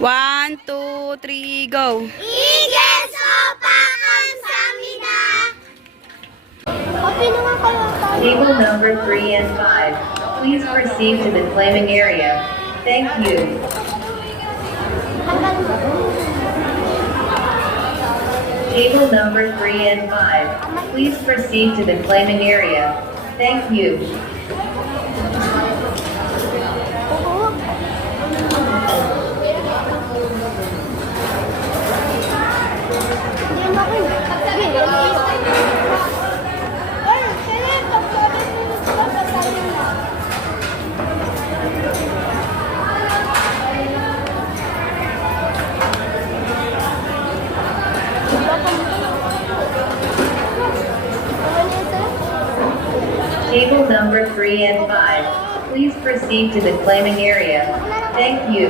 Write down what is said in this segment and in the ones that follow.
One, two, three, go. 이게서 감사합니다. Table number 3 and 5. Please proceed to the claiming area. Thank you. Table number 3 and 5. Please proceed to the claiming area. Thank you. Table number 3 and 5. Please proceed to the claiming area. Thank you.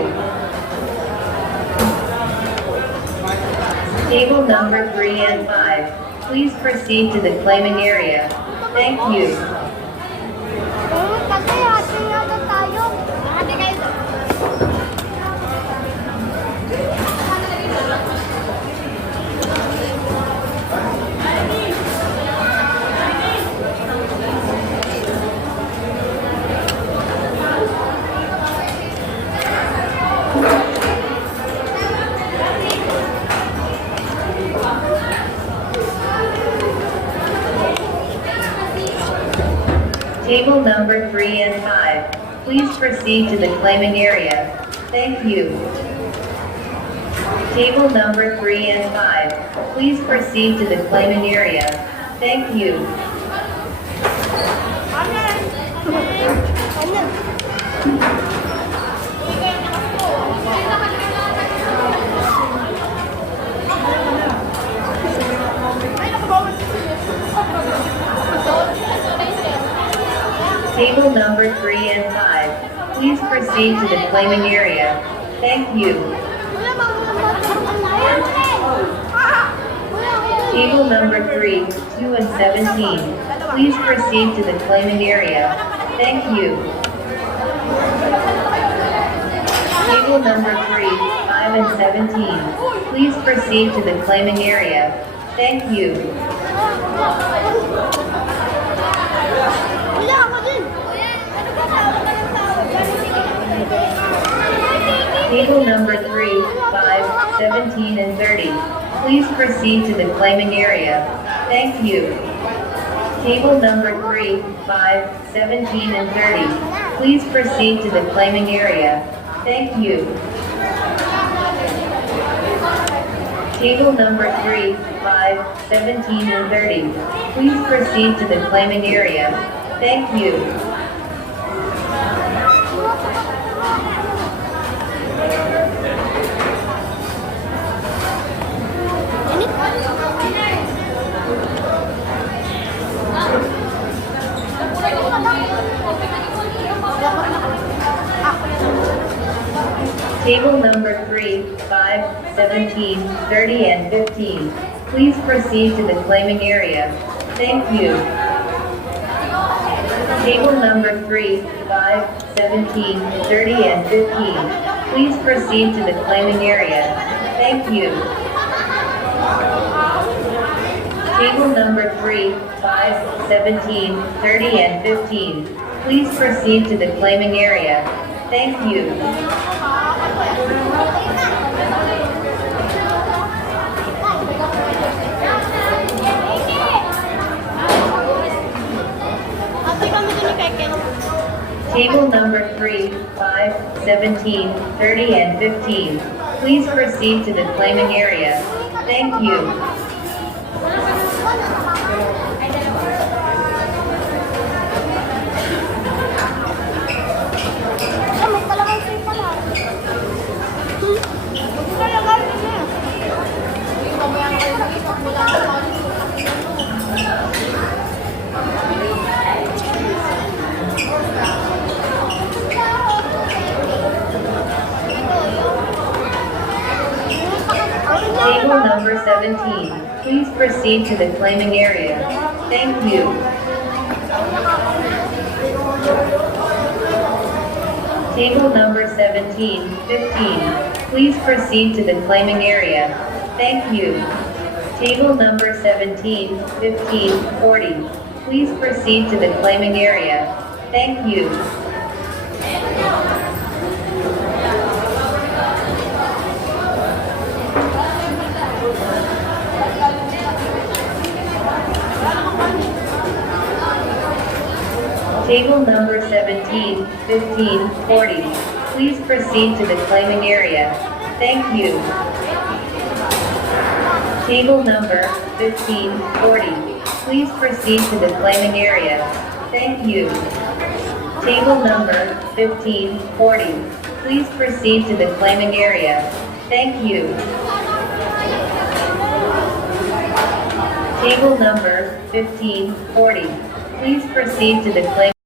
Table number 3 and 5. Please proceed to the claiming area. Thank you. Table number 3 and 5. Please proceed to the claiming area. Thank you. Table number 3 and 5. Please proceed to the claiming area. Thank you. Table number 3 and 5. Please proceed to the claiming area. Thank you. Table number 3, 2 and 17. Please proceed to the claiming area. Thank you. Table number 3, 5 and 17. Please proceed to the claiming area. Thank you. Table number 3, 5, 17 and 30. Please proceed to the claiming area. Thank you. Table number 3, 5, 17 and 30. Please proceed to the claiming area. Thank you. Table number 3, 5, 17 and 30. Please proceed to the claiming area. Thank you. Table number 3, 5, 17, 30 and 15. Please proceed to the claiming area. Thank you. Table number 3, 5, 17, 30 and 15. Please proceed to the claiming area. Thank you. Table number 3, 5, 17, 30 and 15. Please proceed to the claiming area. Thank you. Table number 3, 5, 17, 30 and 15. Please proceed to the claiming area. Thank you. Table number 17. Please proceed to the claiming area. Thank you. Table number 17, 15. Please proceed to the claiming area. Thank you. Table number 17, 15, 40. Please proceed to the claiming area. Thank you. Table number 17, 15, 40. Please proceed to the claiming area. Thank you. Table number 15, 40. Please proceed to the claiming area. Thank you. Table number 15, 40. Please proceed to the claiming area. Thank you. Table number 15, 40. Please proceed to the claiming